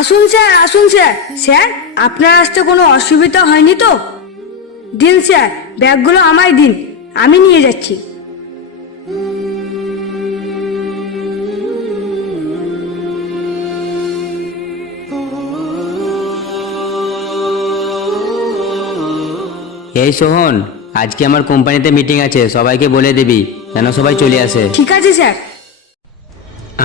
আসুন স্যার, আসুন sir. Sir, আপনার আসতে কোনো অসুবিধা হয়নি তো? দিন স্যার, ব্যাগগুলো আমায় দিন, আমি নিয়ে যাচ্ছি। এই সোহন, আজকে আমার কোম্পানিতে মিটিং আছে, সবাইকে বলে দিবি যেন সবাই চলে আসে। ঠিক আছে স্যার।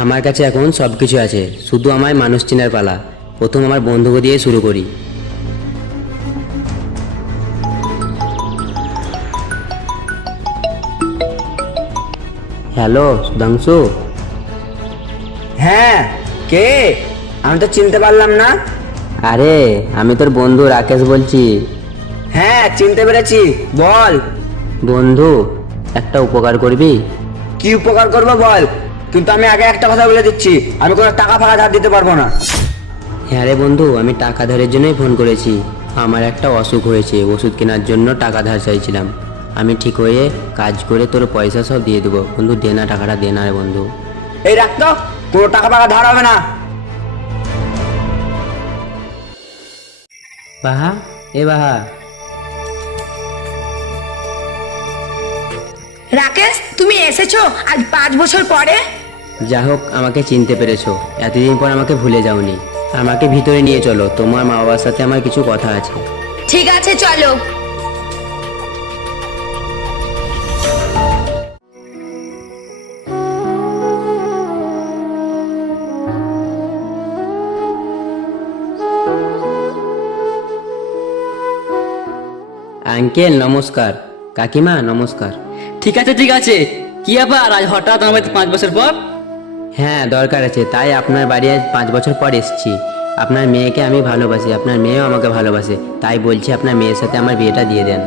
আমার কাছে এখন সব কিছু আছে, শুধু আমায় মানুষ চেনার পালা। প্রথম আমার বন্ধুকে দিয়ে শুরু করি। হ্যালো সুধাংশু। হ্যাঁ, কে? আমি তো চিনতে পারলাম না। আরে আমি তোর বন্ধু রাকেশ বলছি। হ্যাঁ, চিনতে পেরেছি, বল। বন্ধু, একটা উপকার করবি? কি উপকার করবো বল, কিন্তু আমি আগে একটা কথা বলে দিচ্ছি, আমি কোনো টাকা ফাঁকা ধার দিতে পারবো না। হ্যাঁ রে বন্ধু, আমি টাকা ধারের জন্যই ফোন করেছি। আমার একটা অসুখ হয়েছে, ওষুধ কেনার জন্য টাকা ধার চাইছিলাম। আমি ঠিক হয়ে কাজ করে তোর পয়সা সব দিয়ে দেবো। বন্ধু দে না, টাকাটা দে না রে বন্ধু। এই রাখ তো, কোনো টাকা ফাঁকা ধার হবে না। বাহা, এ বাহা। রাকেশ, তুমি এসেছো আজ 5 বছর পরে? যা হোক, আমাকে চিনতে পেরেছো। এতদিন পর আমাকে ভুলে যাওনি। আমাকে ভিতরে নিয়ে চলো, তোমার মা বাবার সাথে আমার কিছু কথা আছে। ঠিক আছে, চলো। আঙ্কেল নমস্কার, কাকিমা নমস্কার। ঠিক আছে ঠিক আছে, কি ব্যাপার আজ হঠাৎ আমার বাড়িতে 5 বছর পর? হ্যাঁ দরকার আছে, তাই আপনার বাড়ি আজ 5 বছর পর এসেছি। আপনার মেয়েকে আমি ভালোবাসি, আপনার মেয়েও আমাকে ভালোবাসে, তাই বলছি আপনার মেয়ের সাথে আমার বিয়েটা দিয়ে দেন।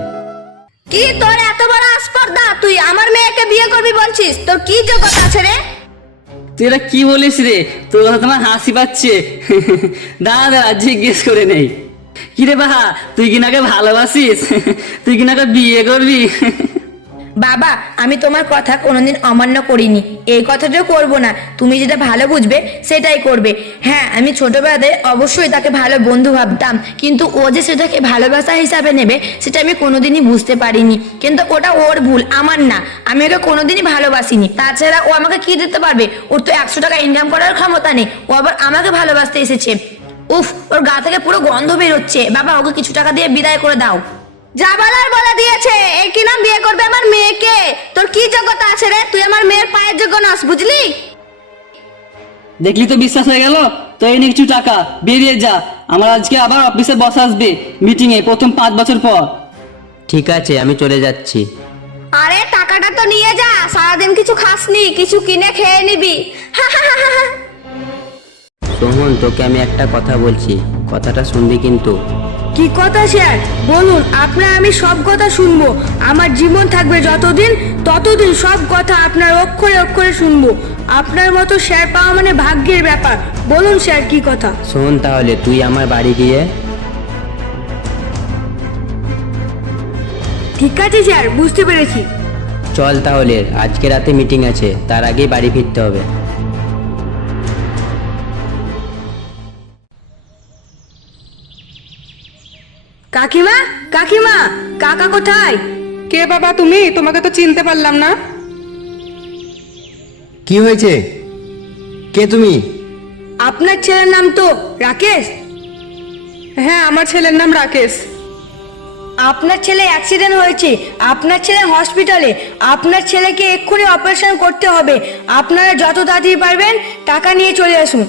কি তোর এত বড় আস্পর্ধা? তুই আমার মেয়েকে বিয়ে করবি বলছিস? তোর কি যোগ্যতা আছে রে? তুই এটা কি বলিস রে? তোর কথা তোমার হাসি পাচ্ছে। দাঁড়া দাঁড়া, জিজ্ঞেস করে নেই। কি রে বাহা, তুই কি নাকে ভালোবাসিস? তুই কি নাকে বিয়ে করবি? বাবা, আমি তোমার কথা কোনোদিন অমান্য করিনি, এই কথাটাও করব না। তুমি যেটা ভালো বুঝবে সেটাই করবে। হ্যাঁ, আমি ছোটবেলাতে অবশ্যই তাকে ভালো বন্ধু ভাবতাম, কিন্তু ও যে সেটাকে ভালোবাসা হিসাবে নেবে সেটা আমি কোনোদিনই বুঝতে পারিনি। কিন্তু ওটা ওর ভুল, আমার না। আমি ওকে কোনোদিনই ভালোবাসিনি। তাছাড়া ও আমাকে কি দিতে পারবে? ওর তো 100 টাকা ইনকাম করার ক্ষমতা নেই, ও আবার আমাকে ভালোবাসতে এসেছে। উফ, ওর গা থেকে পুরো গন্ধ বেরোচ্ছে। বাবা, ওকে কিছু টাকা দিয়ে বিদায় করে দাও। যা বলার বলে দিয়েছে। এই কি নাম বিয়ে করবে আমার মেয়েকে? তোর কি যোগ্যতা আছে রে? তুই আমার মেয়ের পায়ের যোগ্য নাস, বুঝলি? দেখলি তো, বিশ্বাস হয়ে গেল। তো এই নে কিছু টাকা, বেরিয়ে যা। আমার আজকে আবার অফিসে বস আসবে মিটিং এ, প্রথম 5 বছর পর। ঠিক আছে, আমি চলে যাচ্ছি। আরে টাকাটা তো নিয়ে যা, সারাদিন কিছু খাসনি, কিছু কিনে খেয়ে নিবি। সোহন, তোকে আমি একটা কথা বলছি, কথাটা শুনবি কিন্তু। কি কথা স্যার? বলুন, আপনার আমি সব কথা শুনবো। আমার জীবন থাকবে যতদিন, ততদিন সব কথা আপনার অক্ষরে অক্ষরে শুনবো। আপনার মতো স্যার পাওয়া মানে ভাগ্যের ব্যাপার। বলুন স্যার, কি কথা? শোন তাহলে, তুই আমার বাড়ি গিয়ে। ঠিক আছে স্যার, বুঝতে পেরেছি। চল তাহলে, আজকে রাতে মিটিং আছে, তার আগেই বাড়ি ফিরতে হবে। কাকিমা, কাকিমা, কাকা কোথায়? কে বাবা তুমি? তোমাকে তো চিনতে পারলাম না। কি হয়েছে? কে তুমি? আপনার ছেলের নাম তো রাকেশ। হ্যাঁ, আমার ছেলের নাম রাকেশ। আপনার ছেলে অ্যাক্সিডেন্ট হয়েছে, আপনার ছেলে হসপিটালে। আপনার ছেলেকে এক্ষুনি অপারেশন করতে হবে। আপনারা যত তাড়াতাড়ি পারবেন টাকা নিয়ে চলে আসুন।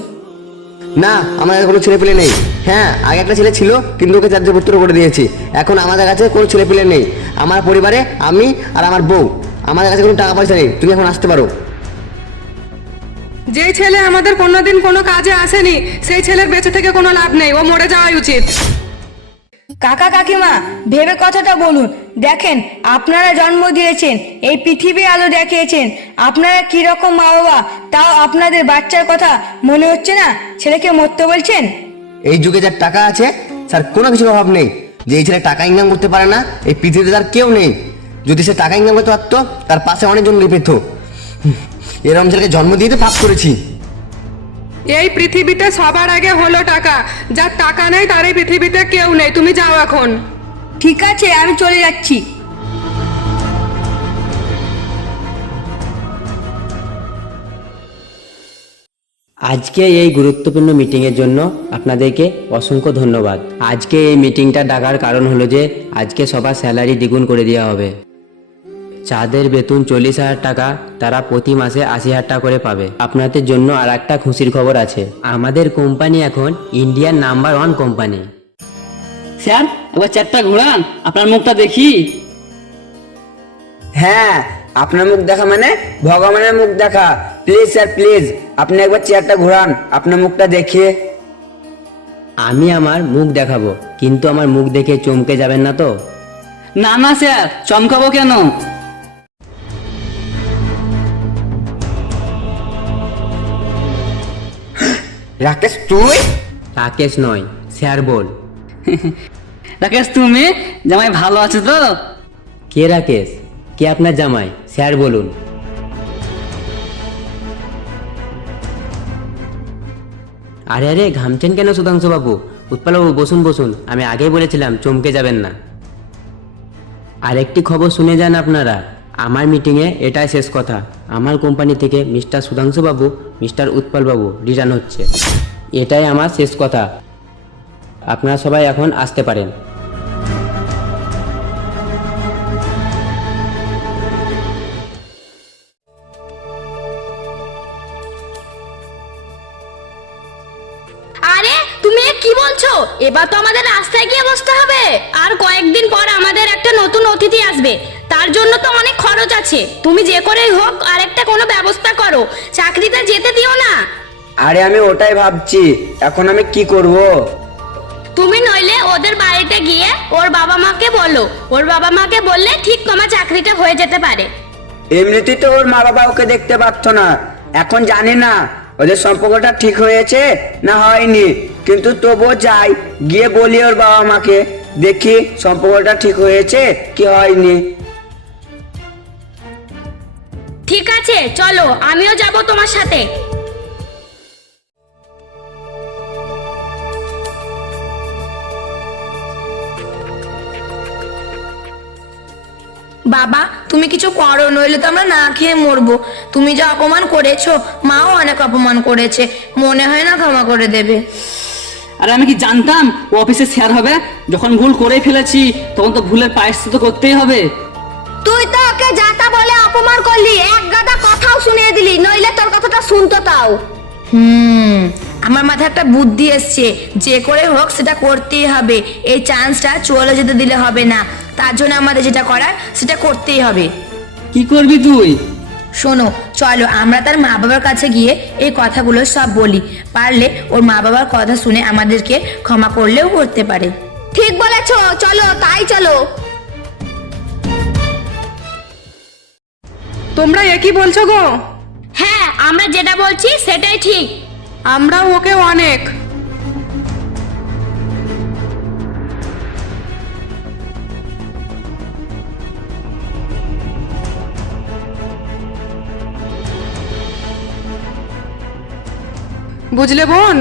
না, আমাদের কোনো ছেলে পেলে নেই। হ্যাঁ, আগে একটা ছেলে ছিল, কিন্তু ওকে ত্যায্যপুত্র করে দিয়েছি। এখন আমাদের কাছে কোনো ছেলে পেলে নেই। আমার পরিবারে আমি আর আমার বউ, আমাদের কাছে কোনো টাকা পয়সা নেই। তুমি এখন আসতে পারো। যে ছেলে আমাদের কোনোদিন কোনো কাজে আসেনি, সেই ছেলের বেঁচে থেকে কোনো লাভ নেই, ও মরে যাওয়াই উচিত। কাকা কাকিমা, ভেবে কথাটা বলুন। দেখেন, আপনারা জন্ম দিয়েছেন, এই পৃথিবী আলো দেখিয়েছেন। আপনারা কি রকম মা বাবা, তাও আপনাদের বাচ্চার কথা মনে হচ্ছে না? ছেলেকে মরতে বলছেন? এই যুগে যার টাকা আছে স্যার, কোনো কিছুর অভাব নেই। যে এই ছেলে টাকা ইনকাম করতে পারে না, এই পৃথিবীতে তার কেউ নেই। যদি সে টাকা ইনকাম করতে পারতো, তার পাশে অনেকজন পেত। এরকম ছেলেকে জন্ম দিয়ে তো পাপ করেছি। এই পৃথিবীতে সবার আগে হলো টাকা, যার টাকা নেই তার এই পৃথিবীতে কেউ নেই। তুমি যাও এখন। ঠিক আছে, আমি চলে যাচ্ছি। আজকে এই গুরুত্বপূর্ণ মিটিংয়ের জন্য আপনাদেরকে অসংখ্য ধন্যবাদ। আজকে এই মিটিংটা ডাকার কারণ হলো যে আজকে সবার স্যালারি দ্বিগুণ করে দেওয়া হবে। যাদের বেতন 40,000 টাকা তারা প্রতি মাসে 80,000 টাকা করে পাবে। আপনাদের জন্য আর একটা খুশির খবর আছে, আমাদের কোম্পানি এখন ইন্ডিয়ার নাম্বার 1 কোম্পানি। স্যার একবার চেয়ারটা ঘোরান, আপনার মুখটা দেখি। হ্যাঁ, আপনার মুখ দেখা মানে ভগবানের মুখ দেখা। প্লিজ স্যার প্লিজ, আপনি একবার চেয়ারটা ঘোরান, আপনার মুখটা দেখিয়ে। আমি আমার মুখ দেখাবো, কিন্তু আমার মুখ দেখে চমকে যাবেন না তো? না না স্যার, চমকাবো কেন? রাকেশ তুই? রাকেশ নয়, স্যার বল। রাকেশ তুমি? জামাই ভালো আছে তো? কে রাকেশ? কে আপনার জামাই? স্যার বলুন। আরে আরে ঘামছেন কেন সুধাংশু বাবু? উৎপলবাবু বসুন বসুন, আমি আগেই বলেছিলাম চমকে যাবেন না। আরেকটি খবর শুনে যান আপনারা, আমার মিটিংয়ে এটাই শেষ কথা। আমার কোম্পানি থেকে মিস্টার সুধাংশু বাবু, মিস্টার উৎপল বাবু রিটার্ন হচ্ছে। এটাই আমার শেষ কথা, আপনারা সবাই এখন আসতে পারেন। আরে তুমি এ কি বলছো? এবার তো আমাদের রাস্তায় গিয়ে বসতে হবে। আর কয়েকদিন পর আমাদের একটা নতুন অতিথি আসবে, তার জন্য তো অনেক খরচ আছে। তুমি যে করেই হোক আরেকটা কোনো ব্যবস্থা করো, চাকরিতে যেতে দিও না। আরে আমি ওটাই ভাবছি, এখন আমি কি করব? তুমি নইলে ওদের বাড়িতে গিয়ে ওর বাবা মাকে বলো। ওর বাবা মাকে বললে ঠিক তোমার চাকরিটা হয়ে যেতে পারে। এমনিতেই তো ওর মা বাবা ওকে দেখতে পারতো না, এখন জানি না ওদের সম্পর্কটা ঠিক হয়েছে না হয়নি, কিন্তু তবুও যাই, গিয়ে বলি ওর বাবা মাকে, দেখি সম্পর্কটা ঠিক হয়েছে কি হয়নি। ঠিক আছে চলো, আমিও যাব তোমার সাথে। বাবা তুমি কিছু করো, নইলে তো আমরা না খেয়ে মরবো। তুমি যা অপমান করেছো, মাও অনেক অপমান করেছে, মনে হয় না ক্ষমা করে দেবে। আরে আমি কি জানতাম ও অফিসে স্যার হবে? যখন ভুল করে ফেলেছি তখন তো ভুলের প্রায়শ্চিত্ত করতেই হবে। তুই তো ওকে যাতা বলে অপমান করলি, এক গাদা কথাও শুনিয়ে দিলি, নইলে তোর কথাটা শুনতো তাও। আমার মাথায় একটা বুদ্ধি এসছে, যে করে হোক সেটা করতেই হবে। এই চান্সটা চলে যেতে দিলে হবে না, তার জন্য আমাদের যেটা করার সেটা করতেই হবে। কি করবি তুই? শোনো চলো, আমরা তার মা বাবার কাছে গিয়ে এই কথাগুলো সব বলি। পারলে ওর মা বাবার কথা শুনে আমাদেরকে ক্ষমা করলেও করতে পারে। ঠিক বলেছো, চলো তাই চলো। তোমরা একই বলছো গো? হ্যাঁ, আমরা যেটা বলছি সেটাই ঠিক। আমরাও ওকে অনেক। বুঝলে বোন?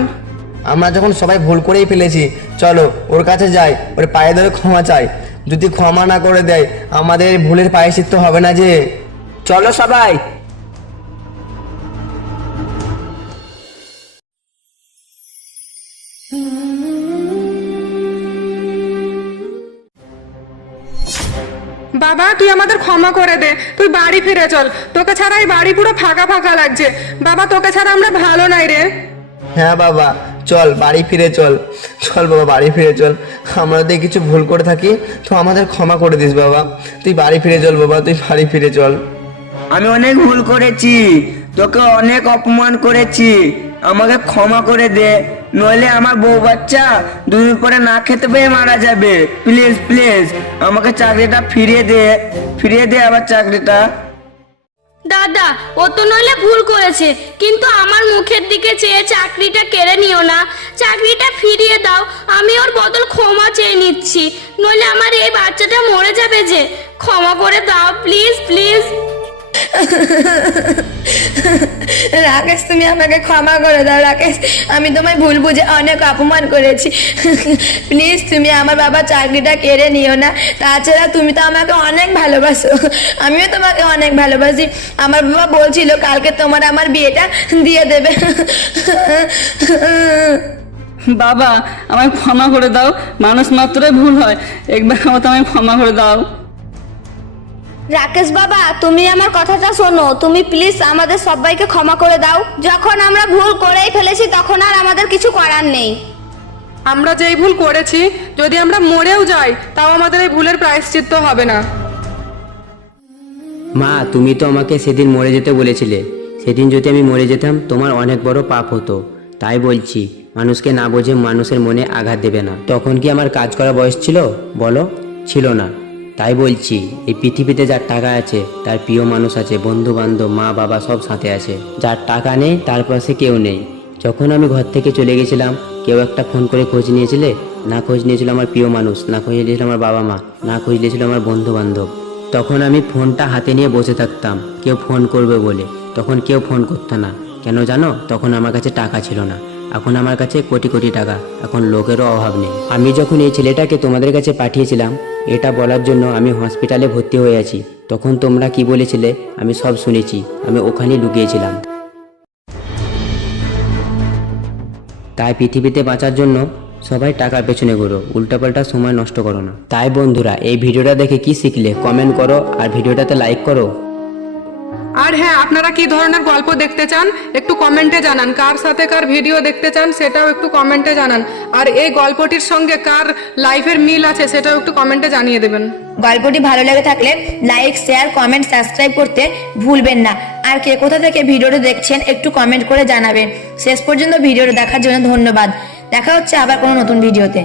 আমরা যখন সবাই ভুল করেই ফেলেছি, চলো ওর কাছে যাই, ওর পায়ে ধরে ক্ষমা চাই। যদি ক্ষমা না করে দেয় আমাদের ভুলের প্রায়শ্চিত্ত হবে না যে। চলো সবাই। বাবা তুই আমাদের ক্ষমা করে দে, তুই বাড়ি ফিরে চল। তোকে ছাড়া এই বাড়ি পুরো ফাঁকা ফাঁকা লাগছে। বাবা তোকে ছাড়া আমরা ভালো নাই রে। হ্যাঁ বাবা, চল বাড়ি ফিরে চল। চল বাবা বাড়ি ফিরে চল। আমরা যদি কিছু ভুল করে থাকি তো আমাদের ক্ষমা করে দিস বাবা। তুই বাড়ি ফিরে চল বাবা, তুই বাড়ি ফিরে চল। আমি অনেক ভুল করেছি, তোকে অনেক অপমান করেছি, আমাকে ক্ষমা করে দে, নইলে আমার বউ বাচ্চা দুদিন পরে না খেতে পেয়ে মারা যাবে। প্লিজ প্লিজ আমাকে চাকরিটা ফিরিয়ে দে আবার চাকরিটা। দাদা ও তো নইলে ভুল করেছে, কিন্তু আমার মুখের দিকে চেয়ে চাকরিটা কেড়ে নিও না, চাকরিটা ফিরিয়ে দাও। আমি ওর বদল ক্ষমা চেয়ে নিচ্ছি, নইলে আমার এই বাচ্চাটা মরে যাবে যে। ক্ষমা করে দাও প্লিজ প্লিজ। রাকেশ তুমি আমাকে ক্ষমা করে দাও রাকেশ, আমি তোমায় ভুল বুঝে অনেক অপমান করেছি। প্লিজ তুমি আমার বাবার চাকরিটা কেড়ে নিও না। তাছাড়া তুমি তো আমাকে অনেক ভালোবাসো, আমিও তোমাকে অনেক ভালোবাসি। আমার বাবা বলছিল কালকে তোমার আমার বিয়েটা দিয়ে দেবে। বাবা আমায় ক্ষমা করে দাও, মানুষ মাত্রই ভুল হয়, একবার মতো আমায় ক্ষমা করে দাও। রাকেশ বাবা, তুমি আমার কথাটা শোনো, তুমি প্লিজ আমাদের সবাইকে ক্ষমা করে দাও। যখন আমরা ভুল করেই ফেলেছি তখন আর আমাদের কিছু করার নেই। আমরা যেই ভুল করেছি যদি আমরা মরেও যাই তাও আমাদের এই ভুলের প্রায়শ্চিত্ত হবে না। মা, তুমি তো আমাকে সেদিন মরে যেতে বলেছিলে। সেদিন যদি আমি মরে যেতাম তোমার অনেক বড় পাপ হতো। তাই বলছি, মানুষকে না বোঝে মানুষের মনে আঘাত দেবে না। তখন কি আমার কাজ করা বয়স ছিল? বলো, ছিল না। তাই বলছি, এই পৃথিবীতে যার টাকা আছে তার প্রিয় মানুষ আছে, বন্ধু বান্ধব, মা বাবা সব সাথে আছে। যার টাকা নেই তার পাশে কেউ নেই। যখন আমি ঘর থেকে চলে গেছিলাম, কেউ একটা ফোন করে খোঁজ নিয়েছিলে? না খোঁজ নিয়েছিল আমার প্রিয় মানুষ, না খোঁজ নিয়েছিল আমার বাবা মা, না খোঁজ নিয়েছিল আমার বন্ধু বান্ধব। তখন আমি ফোনটা হাতে নিয়ে বসে থাকতাম কেউ ফোন করবে বলে। তখন কেউ ফোন করতো না। কেন জানো? তখন আমার কাছে টাকা ছিল না। এখন আমার কাছে কোটি কোটি টাকা, এখন লোকেরও অভাব নেই। আমি যখন এই ছেলেটাকে তোমাদের কাছে পাঠিয়েছিলাম এটা বলার জন্য আমি হসপিটালে ভর্তি হয়ে আছি, তখন তোমরা কি বলেছিলে আমি সব শুনেছি। আমি ওখানেই লুকিয়েছিলাম। তাই পৃথিবীতে বাঁচার জন্য সবাই টাকার পেছনে ঘোরো, উল্টাপাল্টা সময় নষ্ট করো না। তাই বন্ধুরা, এই ভিডিওটা দেখে কি শিখলে কমেন্ট করো আর ভিডিওটাতে লাইক করো। আর হ্যাঁ, আপনারা কি ধরনের গল্প দেখতে চান একটু কমেন্টে জানান। কার সাথে কার ভিডিও দেখতে চান সেটাও একটু কমেন্টে জানান। আর এই গল্পটির সঙ্গে কার লাইফের মিল আছে সেটাও একটু কমেন্টে জানিয়ে দেবেন। গল্পটি ভালো লেগে থাকলে লাইক, শেয়ার, কমেন্ট, সাবস্ক্রাইব করতে ভুলবেন না। আর কে কোথা থেকে ভিডিওটা দেখছেন একটু কমেন্ট করে জানাবেন। শেষ পর্যন্ত ভিডিওটা দেখার জন্য ধন্যবাদ। দেখা হচ্ছে আবার কোনো নতুন ভিডিওতে।